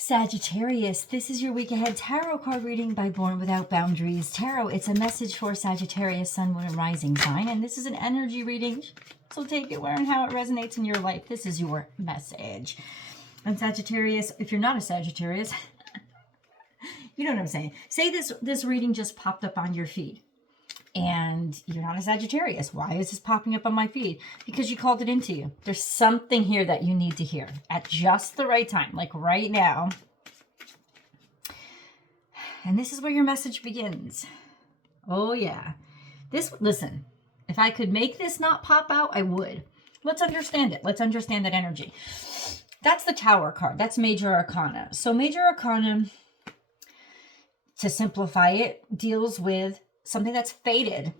Sagittarius, this is your week ahead tarot card reading by Born Without Boundaries Tarot. It's a message for Sagittarius, Sun, Moon, and Rising sign, and this is an energy reading, so take it where and how it resonates in your life. This is your message. And Sagittarius, if you're not a Sagittarius, you know what I'm saying. Say this reading just popped up on your feed, and you're not a Sagittarius. Why is this popping up on my feed? Because you called it into you. There's something here that you need to hear at just the right time, like right now. And this is where your message begins. Oh yeah. Listen, if I could make this not pop out, I would. Let's understand it. Let's understand that energy. That's the Tower card. That's Major Arcana. So Major Arcana, to simplify it, deals with something that's fated,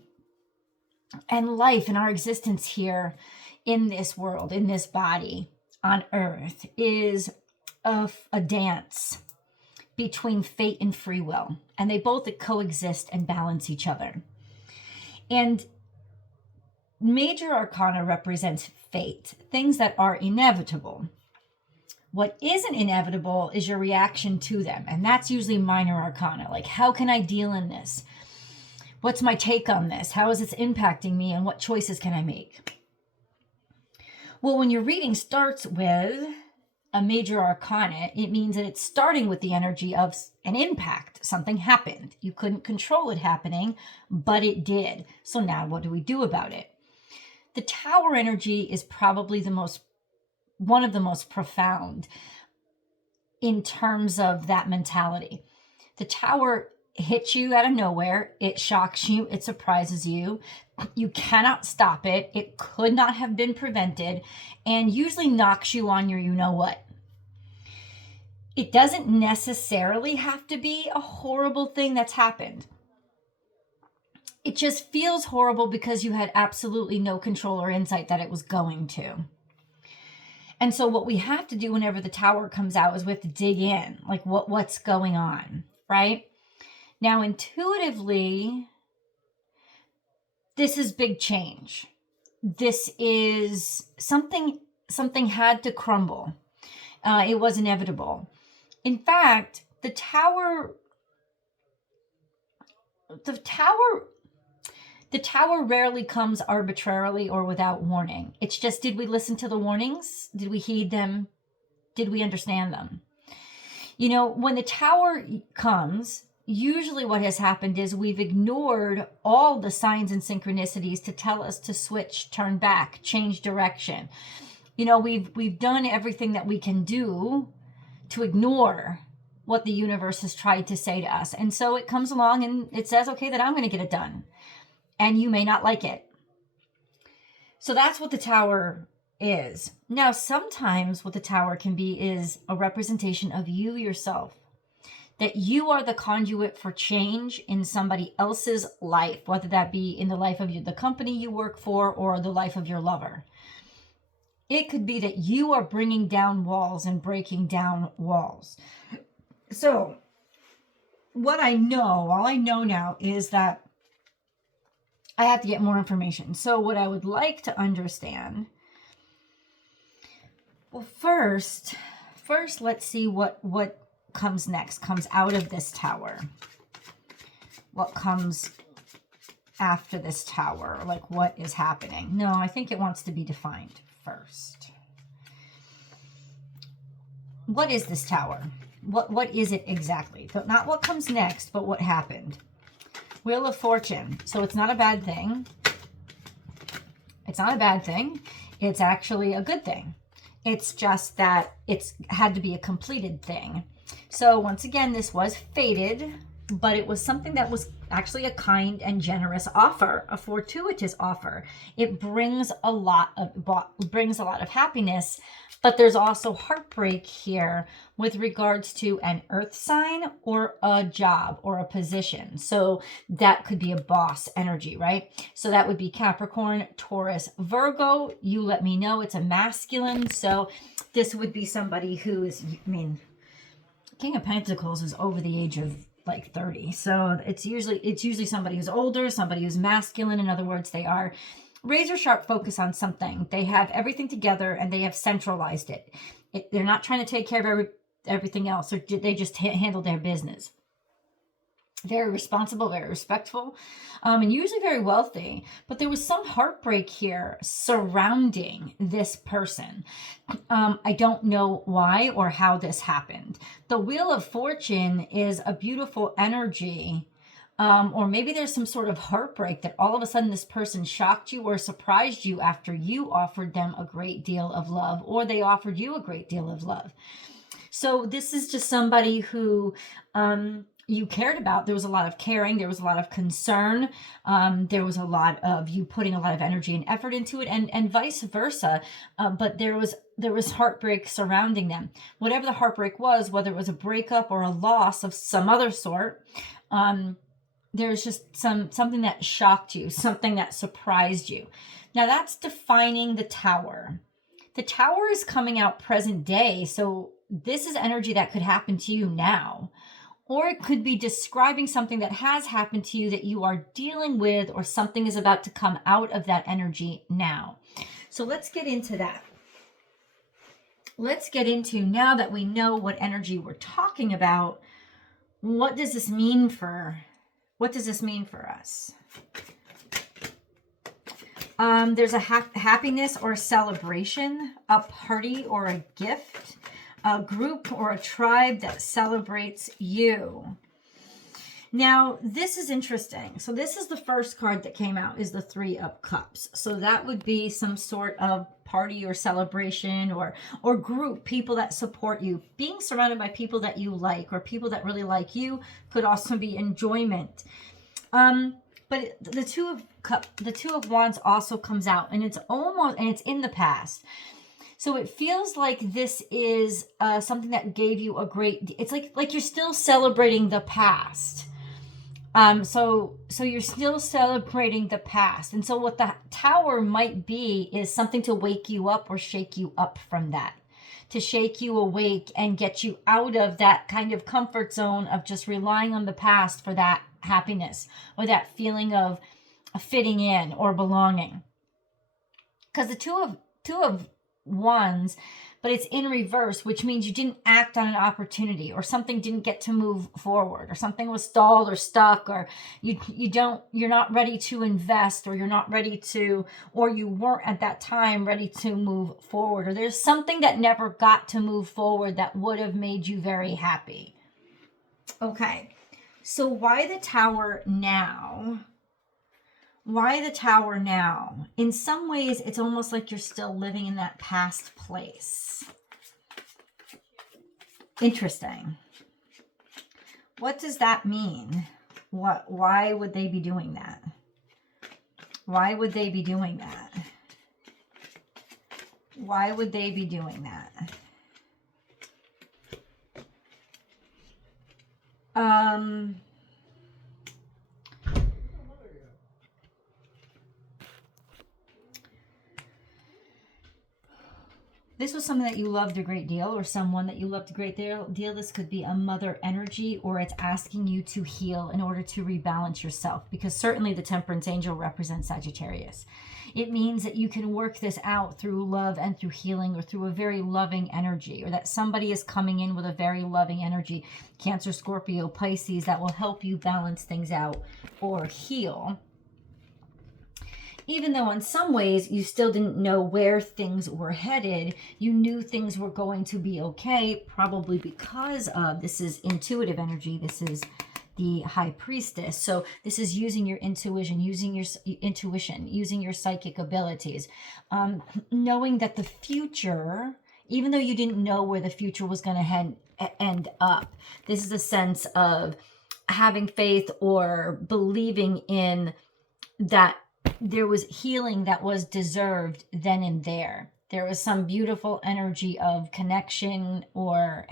and life and our existence here in this world, in this body on earth, is a dance between fate and free will, and they both coexist and balance each other. And Major Arcana represents fate, things that are inevitable. What isn't inevitable is your reaction to them, and that's usually Minor Arcana. Like, how can I deal in this? What's my take on this? How is this impacting me, and what choices can I make? Well, when your reading starts with a Major Arcana, it means that it's starting with the energy of an impact. Something happened. You couldn't control it happening, but it did. So now what do we do about it? The Tower energy is probably one of the most profound in terms of that mentality. The Tower hits you out of nowhere. It shocks you. It surprises you. You cannot stop it. It could not have been prevented, and usually knocks you on your you-know-what. It doesn't necessarily have to be a horrible thing that's happened. It just feels horrible because you had absolutely no control or insight that it was going to. And so what we have to do whenever the Tower comes out is we have to dig in, like what's going on, right? Now, intuitively, this is big change. This is something had to crumble. It was inevitable. In fact, the Tower rarely comes arbitrarily or without warning. It's just, did we listen to the warnings? Did we heed them? Did we understand them? You know, when the Tower comes, usually what has happened is we've ignored all the signs and synchronicities to tell us to switch, turn back, change direction. You know, we've done everything that we can do to ignore what the universe has tried to say to us. And so it comes along and it says, okay, that I'm going to get it done. And you may not like it. So that's what the Tower is. Now, sometimes what the Tower can be is a representation of you yourself. That you are the conduit for change in somebody else's life, whether that be in the life of the company you work for or the life of your lover. It could be that you are bringing down walls and breaking down walls. So all I know now is that I have to get more information. So what I would like to understand, well, first let's see what comes next, comes out of this Tower. What comes after this Tower? Like, what is happening? No, I think it wants to be defined first. What is this Tower? What is it exactly? But not what comes next, but what happened. Wheel of Fortune. So it's not a bad thing. It's not a bad thing. It's actually a good thing. It's just that it's had to be a completed thing. So once again, this was fated, but it was something that was actually a kind and generous offer, a fortuitous offer. It brings a lot of happiness, but there's also heartbreak here with regards to an earth sign or a job or a position. So that could be a boss energy, right? So that would be Capricorn, Taurus, Virgo. You let me know. It's a masculine. So this would be somebody who is, King of Pentacles is over the age of like 30. So it's usually somebody who's older, somebody who's masculine. In other words, they are razor sharp focus on something. They have everything together and they have centralized it. They're not trying to take care of everything else, or did they just handle their business? Very responsible, very respectful, and usually very wealthy. But there was some heartbreak here surrounding this person. I don't know why or how this happened. The Wheel of Fortune is a beautiful energy. Or maybe there's some sort of heartbreak that all of a sudden this person shocked you or surprised you after you offered them a great deal of love, or they offered you a great deal of love. So this is just somebody who you cared about. There was a lot of caring. There was a lot of concern. There was a lot of you putting a lot of energy and effort into it, and vice versa. But there was heartbreak surrounding them. Whatever the heartbreak was, whether it was a breakup or a loss of some other sort, there's just something that shocked you, something that surprised you. Now that's defining the Tower. The Tower is coming out present day, so this is energy that could happen to you now. Or it could be describing something that has happened to you that you are dealing with, or something is about to come out of that energy now. So let's get into that. Let's get into, now that we know what energy we're talking about, what does this mean for us? There's a happiness or a celebration, a party or a gift, a group or a tribe that celebrates you. Now, this is interesting. So this is the first card that came out, is the Three of Cups. So that would be some sort of party or celebration or group, people that support you. Being surrounded by people that you like, or people that really like you, could also be enjoyment. But the Two of Wands also comes out, and it's in the past. So it feels like this is something that gave you a great, it's like you're still celebrating the past. So you're still celebrating the past. And so what the Tower might be is something to wake you up or shake you up from that. To shake you awake and get you out of that kind of comfort zone of just relying on the past for that happiness or that feeling of fitting in or belonging. Because the two of Wands, but it's in reverse, which means you didn't act on an opportunity, or something didn't get to move forward, or something was stalled or stuck, or you're not ready to invest, or you're not ready to, or you weren't at that time ready to move forward, or there's something that never got to move forward that would have made you very happy. Okay, so why the Tower now? Why the Tower now? In some ways, it's almost like you're still living in that past place. Interesting. What does that mean? Why would they be doing that? Why would they be doing that? Why would they be doing that? This was something that you loved a great deal, or someone that you loved a great deal. This could be a mother energy, or it's asking you to heal in order to rebalance yourself, because certainly the Temperance Angel represents Sagittarius. It means that you can work this out through love and through healing, or through a very loving energy, or that somebody is coming in with a very loving energy, Cancer, Scorpio, Pisces, that will help you balance things out or heal. Even though in some ways you still didn't know where things were headed, you knew things were going to be okay, probably because of, this is intuitive energy, this is the High Priestess. So this is using your intuition, using your psychic abilities, knowing that the future, even though you didn't know where the future was going to end up, this is a sense of having faith or believing in that there was healing that was deserved then and there. There was some beautiful energy of connection or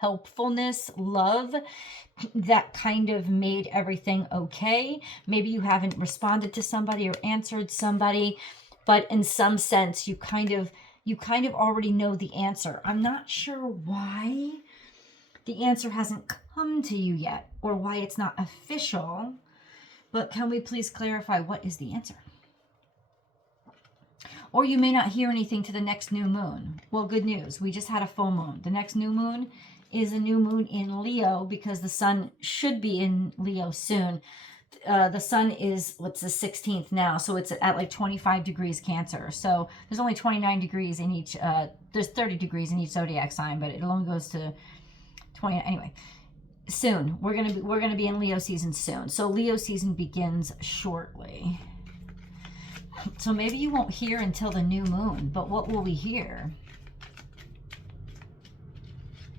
helpfulness, love, that kind of made everything okay. Maybe you haven't responded to somebody or answered somebody, but in some sense you kind of already know the answer. I'm not sure why the answer hasn't come to you yet, or why it's not official. But can we please clarify, what is the answer? Or you may not hear anything to the next new moon. Well, good news. We just had a full moon. The next new moon is a new moon in Leo, because the sun should be in Leo soon. The sun is, what's the 16th now, so it's at like 25 degrees Cancer. So there's only 29 degrees in each, there's 30 degrees in each zodiac sign, but it only goes to 20. Anyway, soon we're gonna be in Leo season soon. So Leo season begins shortly. So maybe you won't hear until the new moon, but what will we hear?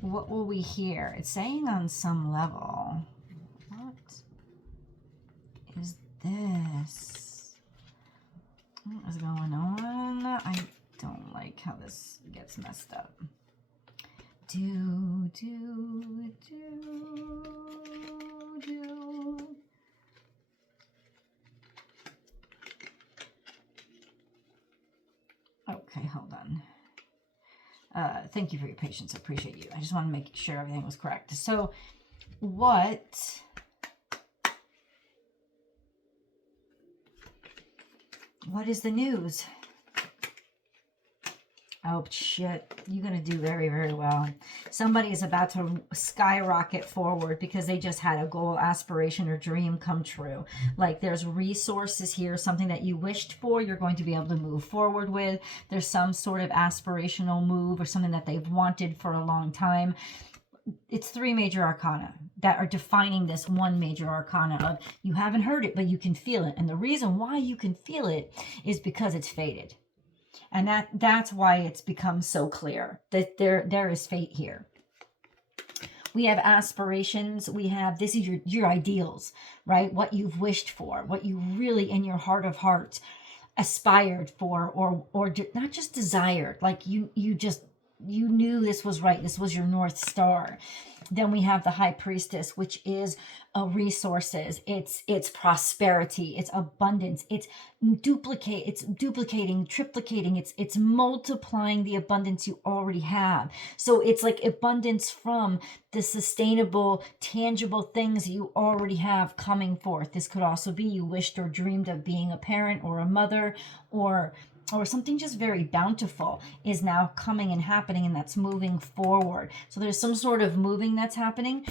What will we hear? It's saying on some level. What is this? What is going on? I don't like how this gets messed up. Do. Okay, hold on. Thank you for your patience. I appreciate you. I just want to make sure everything was correct. So what is the news? Oh, shit. You're going to do very, very well. Somebody is about to skyrocket forward because they just had a goal, aspiration, or dream come true. Like there's resources here, something that you wished for, you're going to be able to move forward with. There's some sort of aspirational move or something that they've wanted for a long time. It's 3 major arcana that are defining this one major arcana of you haven't heard it, but you can feel it. And the reason why you can feel it is because it's fated. And that's why it's become so clear that there is fate here. We have aspirations. We have, this is your ideals, right? What you've wished for, what you really in your heart of hearts aspired for, or not just desired, like you knew this was right. This was your North Star. Then we have the High Priestess, which is resources. It's prosperity. It's abundance. It's duplicating, triplicating. It's multiplying the abundance you already have. So it's like abundance from the sustainable, tangible things you already have coming forth. This could also be you wished or dreamed of being a parent or a mother, or something just very bountiful is now coming and happening, and that's moving forward. So there's some sort of moving that's happening.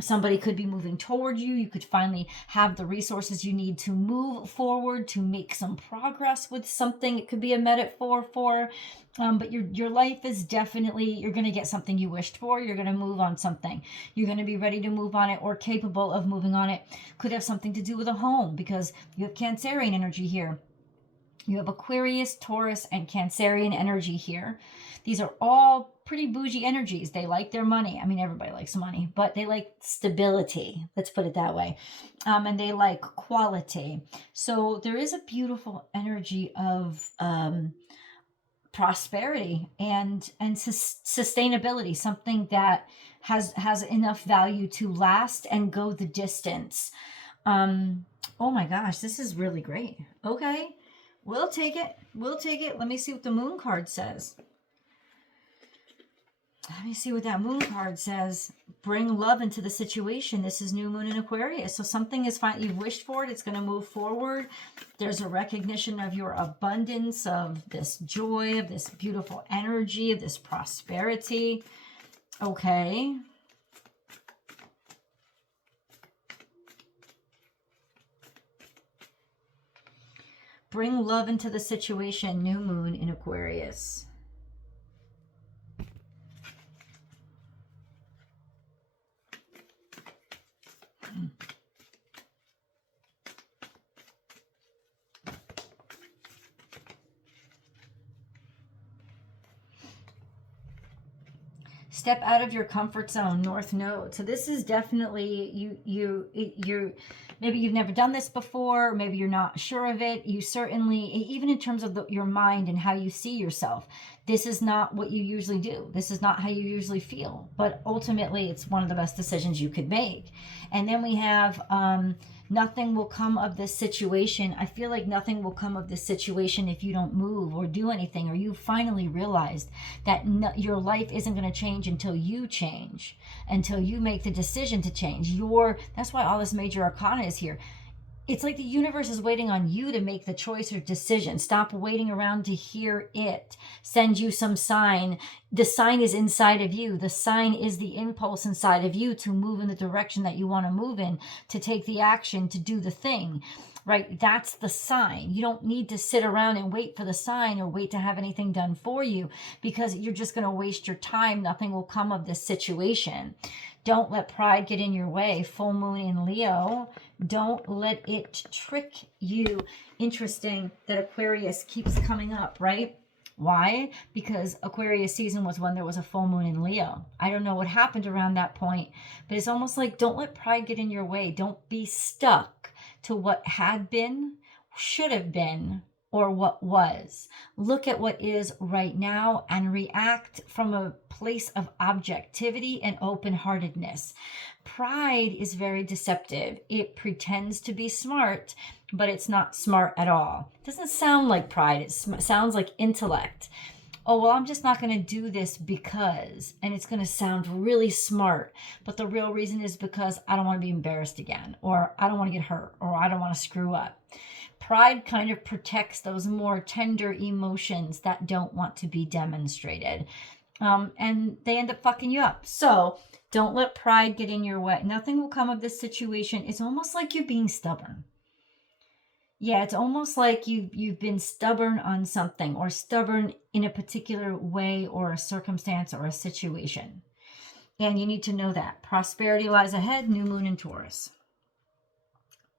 Somebody could be moving toward you. You could finally have the resources you need to move forward, to make some progress with something. It could be a metaphor for, but your life is definitely, you're going to get something you wished for. You're going to move on something. You're going to be ready to move on it or capable of moving on it. Could have something to do with a home because you have Cancerian energy here. You have Aquarius, Taurus, and Cancerian energy here. These are all pretty bougie energies. They like their money. I mean, everybody likes money, but they like stability. Let's put it that way. And they like quality. So there is a beautiful energy of prosperity and sustainability, something that has enough value to last and go the distance. Oh my gosh, this is really great. Okay. We'll take it. We'll take it. Let me see what the moon card says. Let me see what that moon card says. Bring love into the situation. This is new moon in Aquarius. So something is fine. You've wished for it. It's going to move forward. There's a recognition of your abundance, of this joy, of this beautiful energy, of this prosperity. Okay. Bring love into the situation, new moon in Aquarius. Step out of your comfort zone, North Node. So this is definitely you're maybe you've never done this before, maybe you're not sure of it. You certainly, even in terms of your mind and how you see yourself, this is not what you usually do. This is not how you usually feel. But ultimately, it's one of the best decisions you could make. And then we have nothing will come of this situation. I feel like nothing will come of this situation if you don't move or do anything, or you finally realized that your life isn't going to change until you change, until you make the decision to change. That's why all this major arcana is here. it's like the universe is waiting on you to make the choice or decision. Stop waiting around to hear it. Send you some sign. The sign is inside of you. The sign is the impulse inside of you to move in the direction that you want to move in, to take the action, to do the thing, right? That's the sign. You don't need to sit around and wait for the sign or wait to have anything done for you, because you're just going to waste your time. Nothing will come of this situation. Don't let pride get in your way. Full moon in Leo. Don't let it trick you. Interesting that Aquarius keeps coming up, right? Why? Because Aquarius season was when there was a full moon in Leo. I don't know what happened around that point, but it's almost like don't let pride get in your way. Don't be stuck to what had been, should have been, or what was. Look at what is right now and react from a place of objectivity and open-heartedness. Pride is very deceptive. It pretends to be smart, but it's not smart at all. It doesn't sound like pride. It sounds like intellect. Oh, well, I'm just not going to do this because, and it's going to sound really smart, but the real reason is because I don't want to be embarrassed again, or I don't want to get hurt, or I don't want to screw up. Pride kind of protects those more tender emotions that don't want to be demonstrated. And they end up fucking you up. So don't let pride get in your way. Nothing will come of this situation. It's almost like you're being stubborn. Yeah, it's almost like you've been stubborn on something, or stubborn in a particular way or a circumstance or a situation. And you need to know that. Prosperity lies ahead, new moon in Taurus.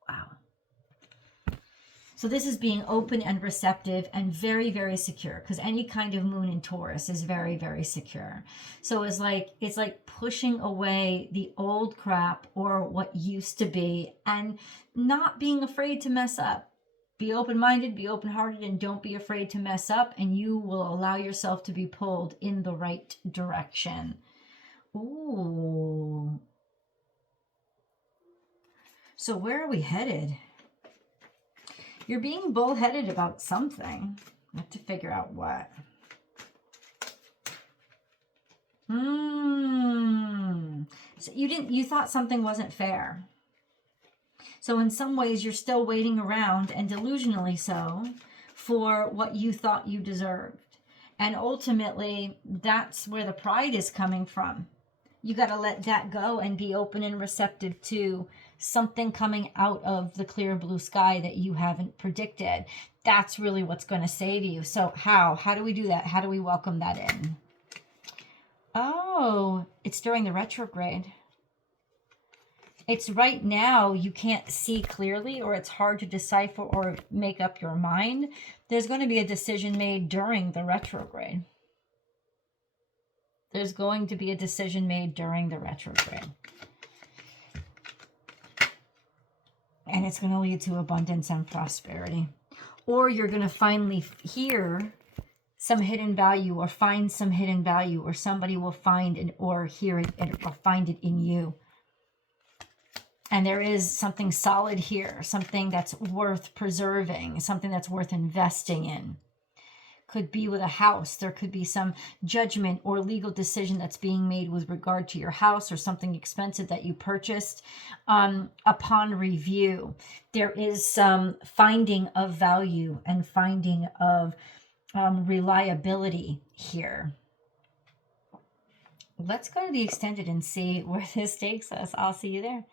Wow. So this is being open and receptive and very, very secure, because any kind of moon in Taurus is very, very secure. So it's like pushing away the old crap or what used to be, and not being afraid to mess up. Be open-minded, be open-hearted, and don't be afraid to mess up, and you will allow yourself to be pulled in the right direction. Ooh. So where are we headed? You're being bullheaded about something. I have to figure out what. So you thought something wasn't fair. So in some ways you're still waiting around, and delusionally so, for what you thought you deserved. And ultimately that's where the pride is coming from. You got to let that go and be open and receptive to something coming out of the clear blue sky that you haven't predicted. That's really what's going to save you. So how do we do that? How do we welcome that in? Oh, it's during the retrograde. It's right now you can't see clearly, or it's hard to decipher or make up your mind. There's going to be a decision made during the retrograde. There's going to be a decision made during the retrograde. And it's going to lead to abundance and prosperity. Or you're going to finally hear some hidden value, or find some hidden value, or somebody will find it or hear it or find it in you. And there is something solid here, something that's worth preserving, something that's worth investing in. Could be with a house. There could be some judgment or legal decision that's being made with regard to your house, or something expensive that you purchased. Upon review, there is some finding of value and finding of reliability here. Let's go to the extended and see where this takes us. I'll see you there.